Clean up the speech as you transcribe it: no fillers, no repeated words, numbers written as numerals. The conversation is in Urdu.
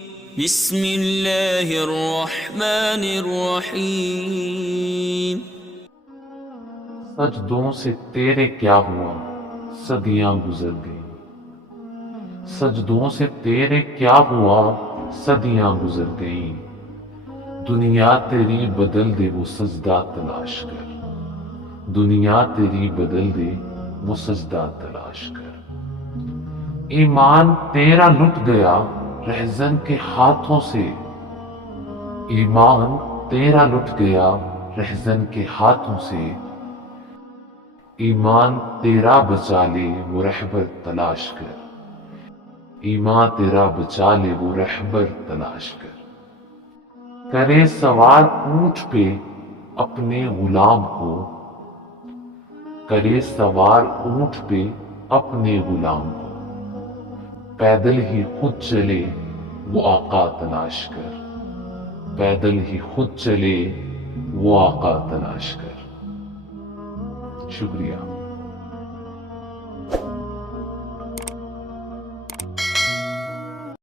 بسم اللہ الرحمن الرحیم۔ سجدوں سے تیرے کیا ہوا صدیاں گزر گئیں، سجدوں سے تیرے کیا ہوا صدیاں گزر گئیں، دنیا تیری بدل دے وہ سجدہ تلاش کر، دنیا تیری بدل دے وہ سجدہ تلاش کر۔ ایمان تیرا لٹ گیا رہزن کے ہاتھوں سے، ایمان تیرا لٹ گیا رہزن کے ہاتھوں سے، ایمان تیرا بچا لے وہ رہبر تلاش کر، ایمان تیرا بچا لے وہ رہبر تلاش کر۔ کرے سوار اونٹ پہ اپنے غلام کو، کرے سوار اونٹ پہ اپنے غلام کو، پیدل ہی خود چلے وہ آقا تلاش کر، پیدل ہی خود چلے وہ آقا تلاش کر۔ شکریہ۔